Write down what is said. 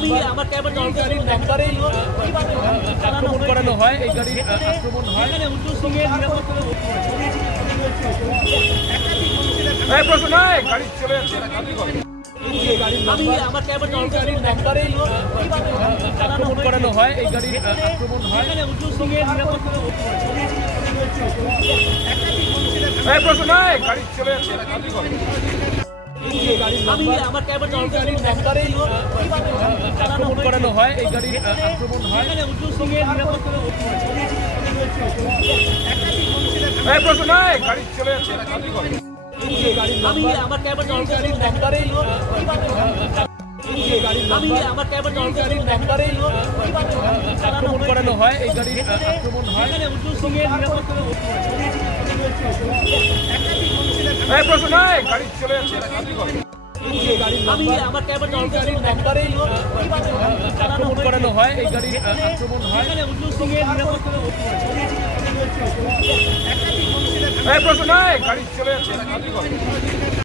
আমি আমার ক্যাবের গাড়ির নাম্বারেই আক্রমণ করানো হয়, এই গাড়ির আক্রমণ হয়। উজ্জ্বল সিং এর নিরাপত্তা গাড়ি চলে যাচ্ছে আমি আমার ক্যাবের গাড়ির নাম্বারেই আক্রমণ করানো হয়, এই গাড়ির আক্রমণ হয়। উজ্জ্বল সিং এর নিরাপত্তা গাড়ি চলে যাচ্ছে আমি আমার ক্যাবের গাড়ির নাম্বারেই আক্রমণ করানো হয়, এই গাড়ির আক্রমণ হয়। উজ্জ্বল সিং এর নিরাপত্তা গাড়ি চলে যাচ্ছে আমি আমার ক্যাবের গাড়ির নাম্বারেই আমার ক্যাবের গাড়ির নাম্বারেই আক্রমণ করানো হয়, এই গাড়ির আক্রমণ হয়। উজ্জ্বল সিং এর নিরাপত্তা গাড়ি চলে যাচ্ছে আমি আমার ক্যাবের গাড়ির নাম্বারেই আক্রমণ করানো হয়, এই গাড়ির আক্রমণ হয়। উজ্জ্বল সিং এর নিরাপত্তা গাড়ি চলে যাচ্ছে